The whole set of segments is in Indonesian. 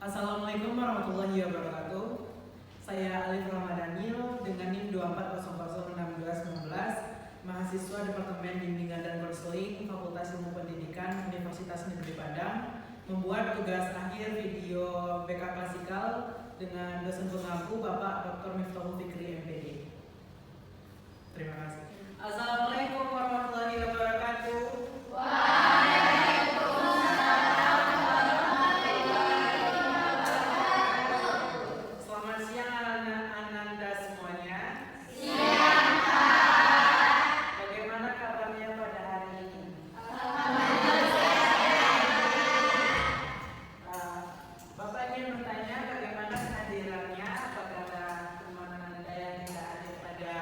Assalamualaikum warahmatullahi wabarakatuh. Saya Alif Ramadhanil dengan NIM 24001619, mahasiswa Departemen Bimbingan dan Konseling Fakultas Ilmu Pendidikan Universitas Negeri Padang, membuat tugas akhir video BK Klasikal dengan dosen pengampu Bapak Dr. Miftahul Fikri MPD. Terima kasih. Assalamualaikum warahmatullahi wabarakatuh. Selamat siang anak-anak semuanya. Siang, Pak. Bagaimana kabarnya pada hari ini? Bapak ingin bertanya bagaimana kehadirannya, apakah ada teman Anda yang tidak hadir pada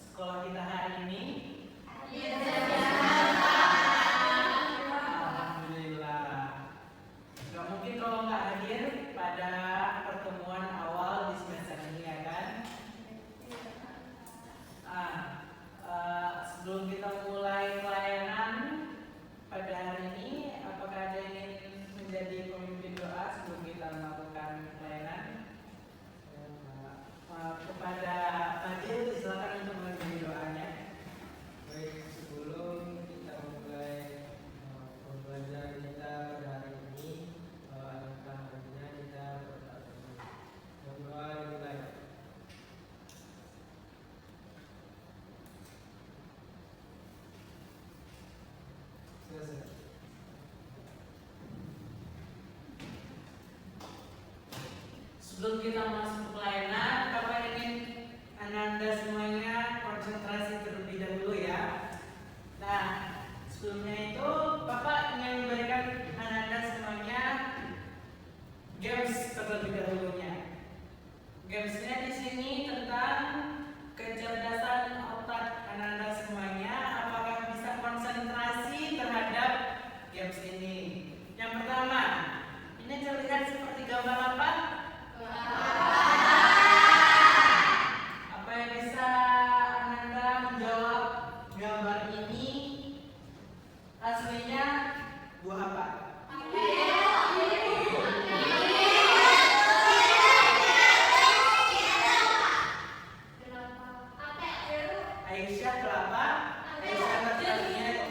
sekolah kita hari ini? Alhamdulillah. Gak mungkin kalau nggak hadir pada pertemuan awal di semester ini, ya kan? Sebelum kita mulai pelayanan pada hari ini, apakah ada yang ingin menjadi pemimpin doa sebelum kita melakukan pelayanan? Kepada Fadil, silakan untuk memimpin doanya. Baik, sebelum kita mulai pembelajaran kita pada hari ini, alangkah baiknya kita berdoa dimulai. Selesai. Sebelum kita masuk ke pelayanan, Bapak ingin Anda semuanya konsentrasi terlebih dahulu, ya. Nah, sebelumnya itu Bapak ingin memberikan Anda semuanya games terlebih dahulunya. Gamesnya di sini tentang kecerdasan otak Anda semuanya. Apakah bisa konsentrasi terhadap games ini? Yang pertama, ini terlihat seperti gambar apa? Apa yang bisa Anda menjawab gambar ini aslinya buah apa? Aisyah kelapa. Aisyah bertanya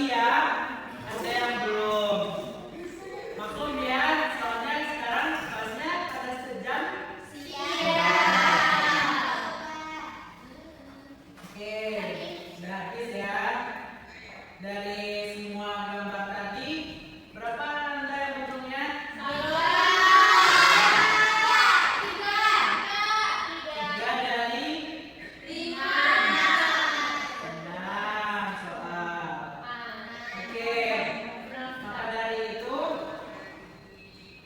lagi ya. Ada yang belum. Maklum ya, soalnya sekarang kelasnya ada sejam. Oke, udah habis ya. Dari semua gambar tadi, berapa Anda yang betulnya? Tiga dari 5. Benar, soal. Oke, maka dari itu,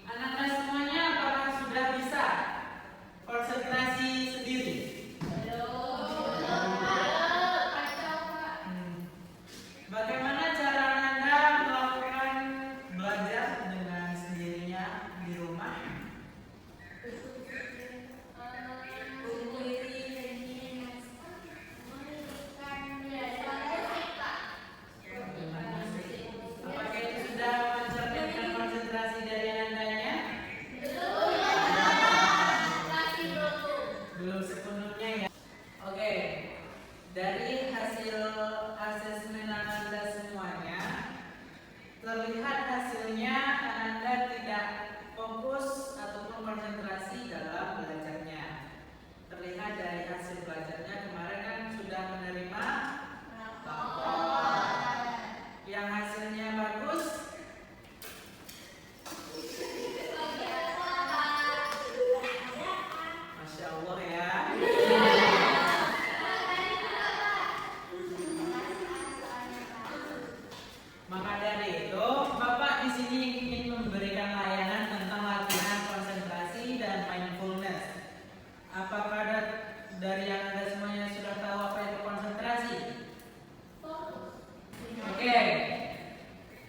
anak-anak semuanya apakah sudah bisa konsentrasi sendiri? Bagaimana cara Anda melakukan belajar dengan sendirinya di rumah? Apakah itu sudah mencerminkan konsentrasi dari Andanya? Belum sepenuhnya ya. Oke, dari hasil asesmen Anda semuanya, terlihat hasilnya Anda tidak fokus ataupun konsentrasi dalam belajarnya. Terlihat dari hasil belajarnya kemarin kan sudah menerima rapor. Yang hasilnya bagus, Masya Allah ya. Maka dari itu, Bapak di sini ingin memberikan layanan tentang latihan konsentrasi dan mindfulness. Apakah dari yang Anda semuanya sudah tahu apa itu konsentrasi? Oke.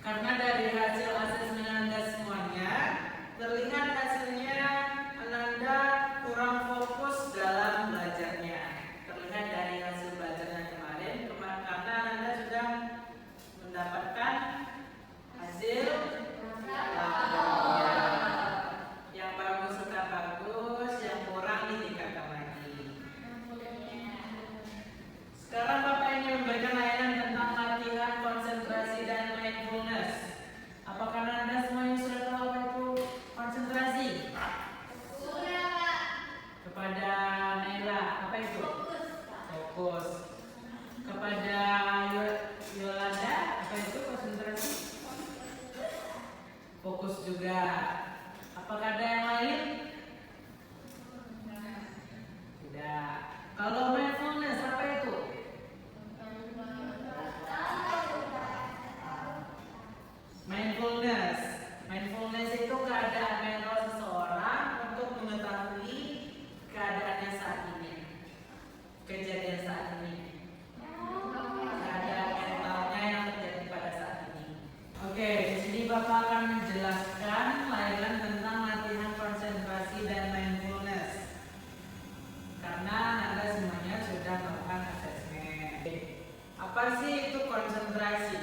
Karena dari hasil asesmen Anda semuanya, terlihat hasilnya Anda kurang fokus dalam belajarnya. Terlihat dari hasil belajarnya kemarin, karena Anda sudah mendapatkan hasil lapornya. Yang bagus sudah bagus, yang kurang ditingkatkan lagi. Sekarang Bapak ingin memberikan layanan tentang latihan konsentrasi dan mindfulness. Apakah Anda semuanya sudah tahu apa itu konsentrasi? Sudah, Pak. Kepada Naila, apa itu? Fokus. Kepada Yolanda, apa itu konsentrasi? Fokus juga. Apakah ada yang lain? Tidak. Kalau mindfulness apa itu? Mindfulness itu keadaan mental seseorang untuk mengetahui keadaannya saat ini, kejadian saat ini, keadaan mentalnya yang terjadi pada saat ini. Oke, di sini Bapak akan menjelaskan layanan tentang latihan konsentrasi dan mindfulness. Karena Anda semuanya sudah melakukan asesmen. Apa sih itu konsentrasi?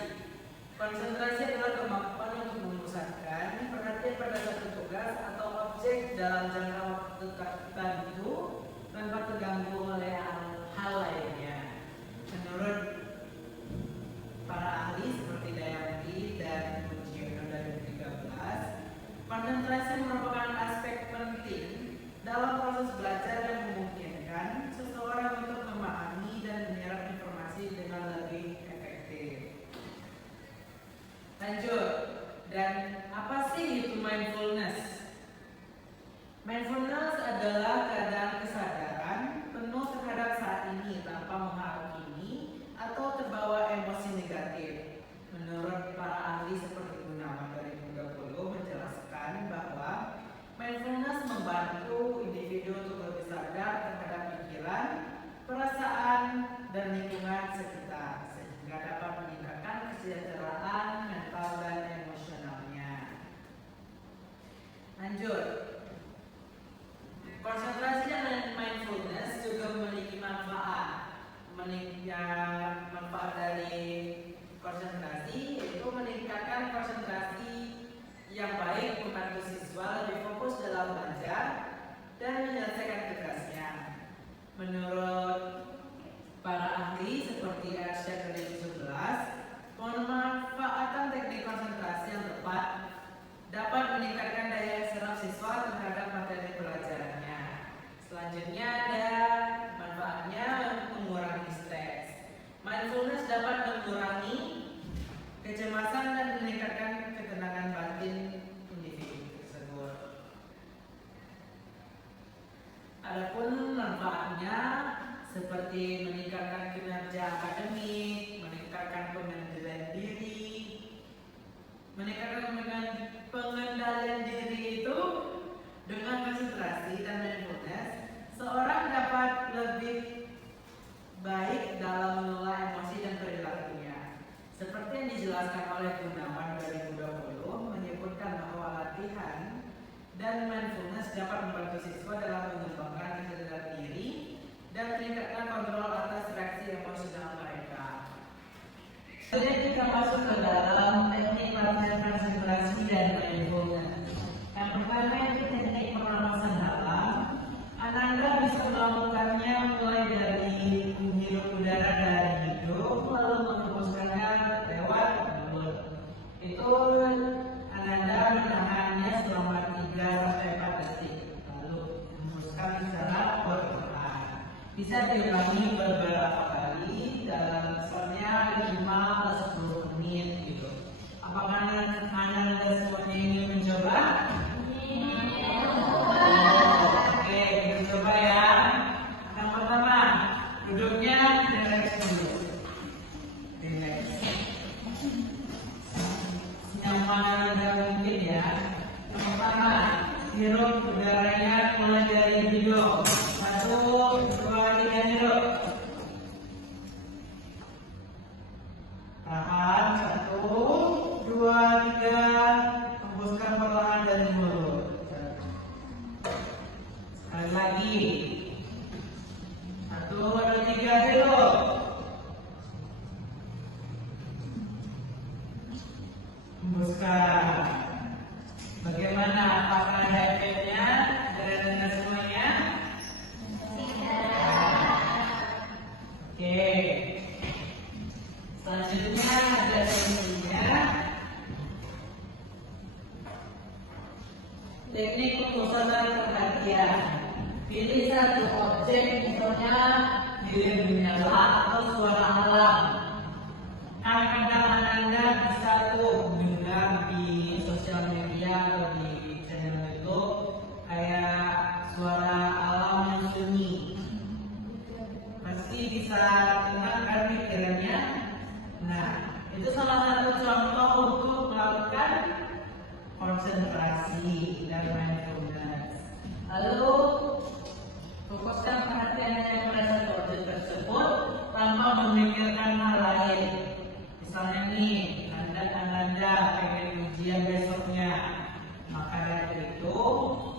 Konsentrasi adalah kemampuan untuk memusatkan perhatian pada satu tugas atau objek dalam jangka waktu tertentu tanpa terganggu oleh hal lainnya. Menurut para ahli seperti Dayanti dan Mujiono 2013, konsentrasi merupakan aspek penting dalam proses belajar yang memungkinkan seseorang untuk memahami dan menyerap informasi dengan lebih efektif. Lanjut, dan apa sih itu mindfulness? Mindfulness adalah keadaan kesadaran penuh terhadap saat ini tanpa menghakimi atau terbawa emosi negatif. Menurut para ahli seperti Gunawan 2020 menjelaskan bahwa mindfulness membantu individu untuk lebih sadar terhadap pikiran, perasaan, dan lingkungan sekitar sehingga dapat meningkatkan kesejahteraan mental dan emosionalnya. Lanjut. Konsentrasi dan mindfulness juga memiliki manfaat. Manfaat dari konsentrasi yaitu meningkatkan konsentrasi yang baik, membantu siswa lebih fokus dalam belajar dan menyelesaikan tugasnya. Menurut para ahli seperti Arsyad 2011, pemanfaatan kecemasan dan meningkatkan ketenangan batin individu tersebut. Adapun manfaatnya seperti meningkatkan kinerja akademik, meningkatkan pengendalian diri. Meningkatkan pengendalian diri itu dengan konsentrasi dan mindfulness, seorang dapat lebih baik dalam mengelola emosi dan perilakunya. Seperti yang dijelaskan oleh Gunawan 2020 menyebutkan bahwa latihan dan mindfulness dapat membantu siswa dalam mengembangkan kesadaran diri dan meningkatkan kontrol atas reaksi emosional mereka. Jadi kita masuk ke dalam teknik latihan konsentrasi dan mindfulness. Yang pertama itu teknik pernapasan dalam. Ananda bisa melakukannya mulai dari menghirup udara dari hidung lalu menghembuskannya lewat mulut. Itu Ananda menahannya selama 3-4 detik lalu menghembuskan secara perlahan. Bisa diulangi beberapa kali dalam misalnya 5-10 menit gitu. Apakah Ananda semuanya ingin mencoba? Oke, kita coba ya. Yang pertama, duduknya relax dulu. Relax. Nyaman Anda mungkin ya. Yang pertama, hirup udaranya mulai dari hidung. 1, 2, 3, hirup. Tahan, 1, 2, 3. Hembuskan perlahan dari mulut. Sekali lagi. 1, 2, 3, hirup. Hembuskan. Bagaimana? Apakah ada efeknya? Dengar semuanya? Oke. Selanjutnya ada tekniknya. Teknik pemusatan perhatian. Pilih satu objek, misalnya lilin menyala atau suara alam. Kadang-kadang Anda bisa tuh dengar di sosial media atau di channel YouTube kayak suara alam yang sunyi. Pasti bisa tenangkan pikirannya. Nah, itu salah satu contoh untuk melakukan konsentrasi dan mindfulness. Lalu fokuskan perhatiannya pada satu objek tersebut tanpa memikirkan hal lain. Misalnya nih, Anda pengen ujian besoknya, maka dari itu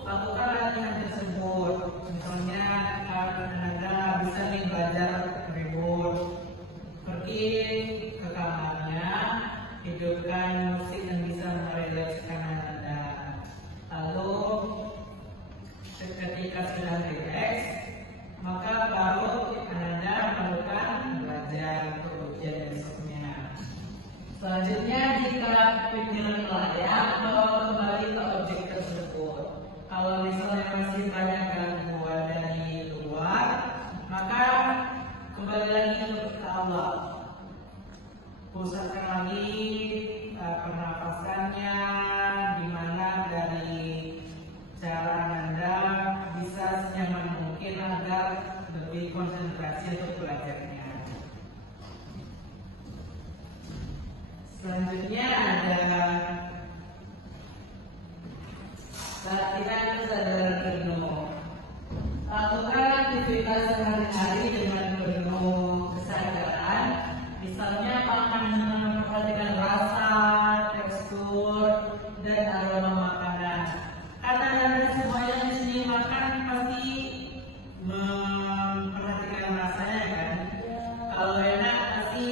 lakukan latihan tersebut. Misalnya Anda bisa nih belajar ribut, pergi ke kamarnya, hidupkan musik yang bisa merelakskan Anda. Lalu ketika sudah rileks, maka baru Anda melakukan belajar untuk ujian besoknya. Selanjutnya, jika pikiran layak, bawa kembali ke objek tersebut. Kalau misalnya masih banyak gangguan dari luar, maka kembali lagi ke awal. Pusatkan lagi pernapasannya, dimana dari cara Anda bisa senyaman mungkin agar lebih konsentrasi untuk belajarnya. Selanjutnya ada latihan kesadaran penuh. Lakukan aktivitas sehari-hari dengan penuh kesadaran. Misalnya memperhatikan rasa, tekstur, dan aroma makanan. Karena Anda semua yang di sini makan pasti memperhatikan rasanya kan. Kalau enak pasti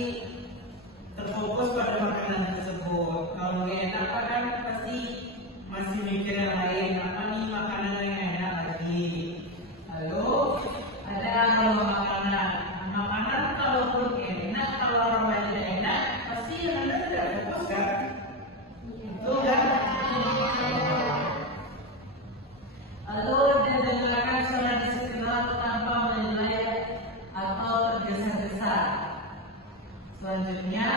terfokus pada makanan tersebut. Kalau nggak enak kan pasti masih mikir yang lain. Apa nih makanan yang enak lagi? Lalu ada aroma makanan. Makanan kalaupun enak, kalau aromanya enak, pasti Anda tidak fokus kan? Itu kan? Lalu dengarkan suara di sekitar tanpa menilai atau tergesa-gesa. Selanjutnya,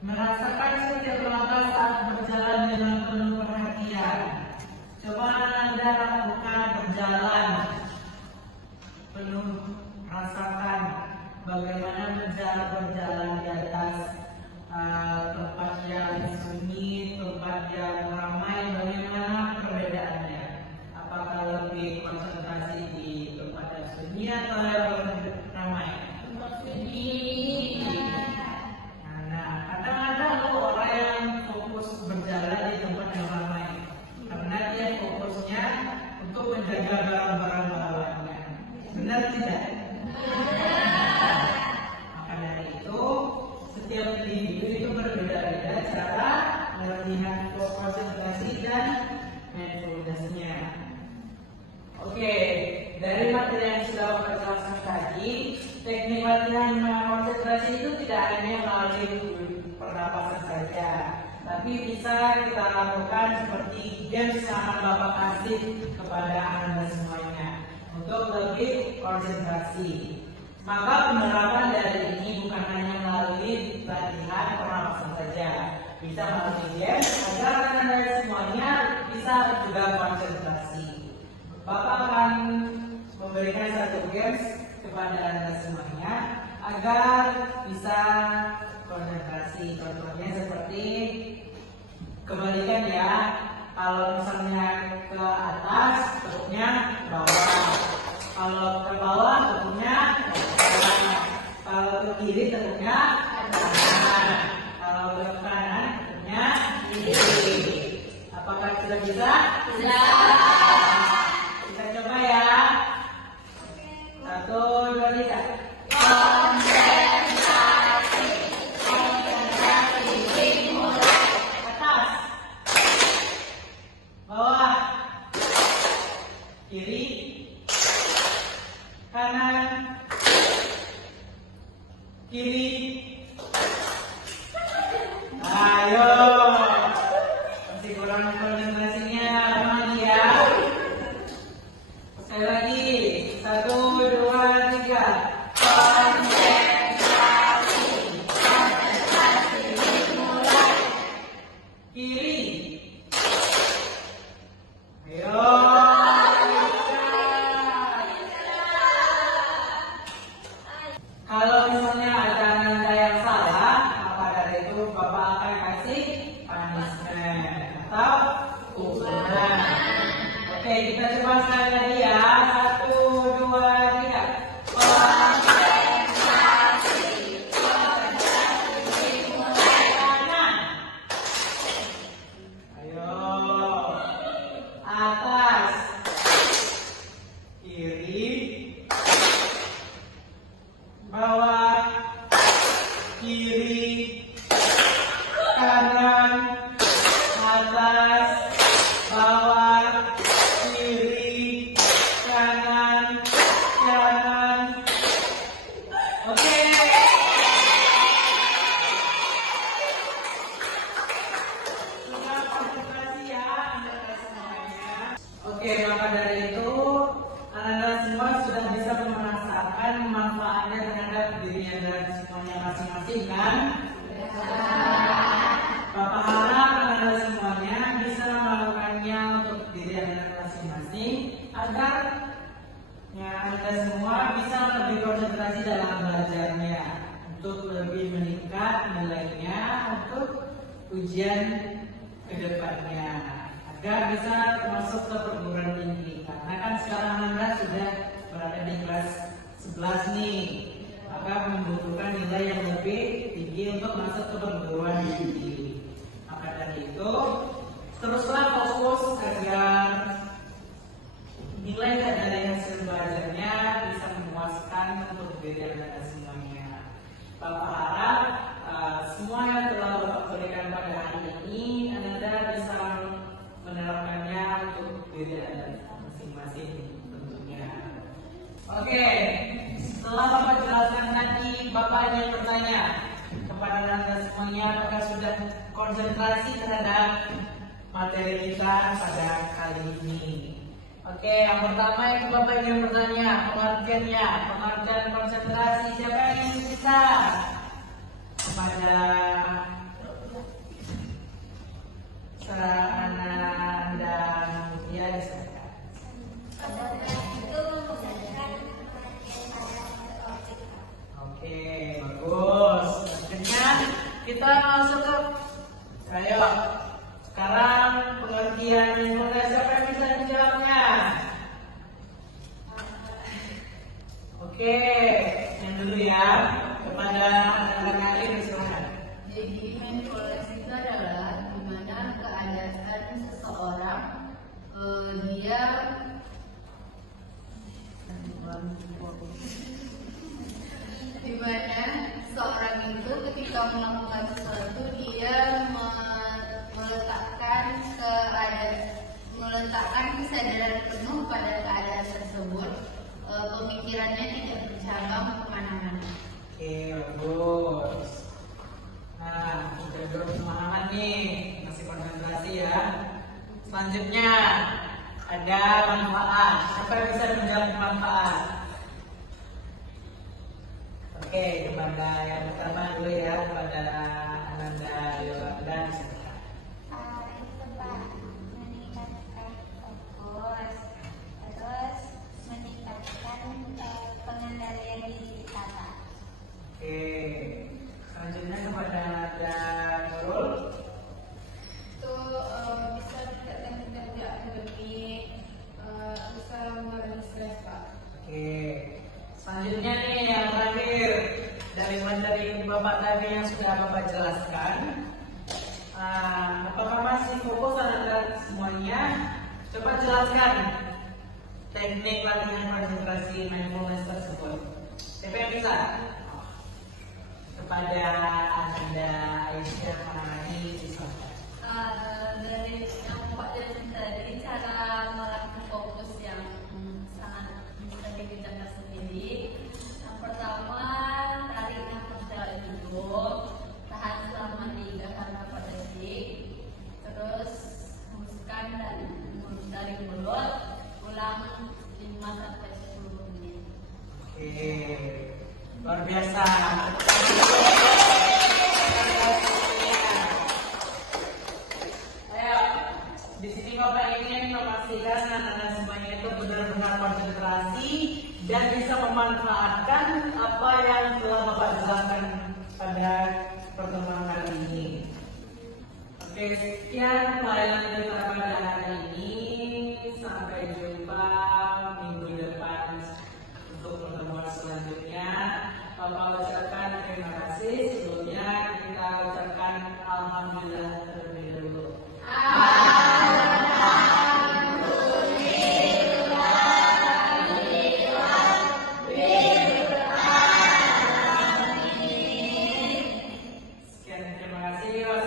Merasakan setiap langkah saat berjalan dengan penuh perhatian. Coba Anda lakukan berjalan penuh, rasakan bagaimana berjalan di atas tempat yang sunyi, tempat yang ramai, bagaimana perbedaannya? Apakah lebih konsentrasi di tempat yang sunyi atau yang ramai? Tempat sunyi. Nah, kadang-kadang orang yang fokus berjalan di tempat yang ramai karena dia fokusnya untuk menjaga barang-barang bawaannya. Benar tidak? Maka dari itu, setiap individu itu berbeda-beda cara melihat konsentrasi dan mindfulness-nya. Oke, dari materi yang sudah Bapak jelaskan tadi, teknik latihan konsentrasi itu tidak hanya melalui pernapasan saja, tapi bisa kita lakukan seperti games yang akan Bapak kasih kepada Anda semuanya untuk lebih konsentrasi. Maka penerapan dari ini bukan hanya melalui latihan pernapasan saja, bisa melalui games agar Anda semuanya bisa juga konsentrasi. Bapak akan memberikan satu games kepada Anda semuanya agar bisa konsentrasi. Contohnya seperti kebalikan ya. Kalau misalnya ke atas, bentuknya ke bawah. Kalau ke bawah, bentuknya ke kanan. Kalau ke kiri, bentuknya ke kanan. Kalau ke kanan, bentuknya kiri. Apakah sudah bisa? Bisa. Kita coba ya. 1, 2, 3. Bawah, kiri, kanan, kiri. Ayo, masih kurang konsentrasinya, teman ya. Sekali lagi, 1, 2, 3. Kiri. Ayo. Kalau misalnya ada nada yang salah, maka dari itu Bapak akan kasih punishment atau hukuman. Oke, kita coba sekali lagi ya. 1, 2, 3. Kanan. Ayo. Atas. Kiri. Bawah. Kiri. Kanan. Atas. Bawah. Kiri. Kanan. Kanan. Oke. Sudah konsentrasi ya Anda semuanya. Oke, maka dari itu Anda semua sudah bisa merasakan manfaatnya terhadap diri Anda semuanya masing-masing kan? Bapak harap Anda semuanya bisa melakukannya untuk diri Anda masing-masing agar ya, Anda semua bisa lebih konsentrasi dalam belajarnya untuk lebih meningkat nilainya untuk ujian kedepannya agar bisa masuk ke perguruan tinggi. Karena kan sekarang Anda sudah berada di kelas 11 nih, maka membutuhkan nilai yang lebih tinggi untuk masuk ke perguruan tinggi. Maka dari itu teruslah fokus agar nilai dari hasil belajarnya bisa memuaskan untuk diri Anda semuanya. Bapak harap semua yang telah Bapak berikan pada hari ini Anda bisa menerapkannya untuk diri Anda masing-masing tentunya. Oke, setelah Bapak jelaskan tadi, Bapak ingin bertanya kepada Anda semuanya apakah sudah konsentrasi terhadap materi kita pada kali ini. Oke, yang pertama itu Bapak ingin bertanya pengertiannya, pengertian konsentrasi. Siapa yang ingin bisa kepada kita masuk ke ayo. Sekarang pengertian mindfulness, siapa yang bisa menjawabnya? Oke, yang dulu ya kepada anak-anak lain silakan. Jadi mindfulness itu adalah dimana keadaan seseorang dia dimana seorang itu ketika melakukan sesuatu dia meletakkan kesadaran penuh pada keadaan tersebut, pemikirannya tidak bercabang kemana-mana. Oke, bagus. Nah, udah berpemahaman nih, masih konsentrasi ya. Selanjutnya ada manfaat. Siapa yang bisa menjawab manfaat? Oke, kepada yang pertama dulu ya, kepada Ananda Yolanda. Itu Pak, meningkatkan fokus, terus meningkatkan pengendalian diri kita Pak. Oke, selanjutnya kepada Ananda Nurul. Itu bisa meningkatkan kinerja akademik, bisa mengurangi stres Pak. Oke, selanjutnya nih yang terakhir dari materi Bapak tadi yang sudah Bapak jelaskan. Apakah masih fokus Anda semuanya? Coba jelaskan teknik latihan konsentrasi mindfulness tersebut. Siapa yang bisa? Kepada Ananda Aisyah Manani silakan. Dari yang Pak Jason tadi, cara melatih fokus yang sangat bisa dikerjakan sendiri. Yang pertama, tarik nafas dalam dulu, tahan selama 3-4 detik, terus hembuskan dan dari mulut, ulang 5-10 menit. Oke, luar biasa. Ayo, di sini Bapak ingin memastikan anak-anak semuanya itu benar-benar konsentrasi dan bisa memanfaatkan apa yang telah Bapak jelaskan pada pertemuan kali ini. Oke, sekian pelayanan kita pada hari ini. Sampai jumpa minggu depan untuk pertemuan selanjutnya. Bapak ucapkan terima kasih. Sebelumnya kita ucapkan alhamdulillah terlebih dahulu. Sekian, terima kasih.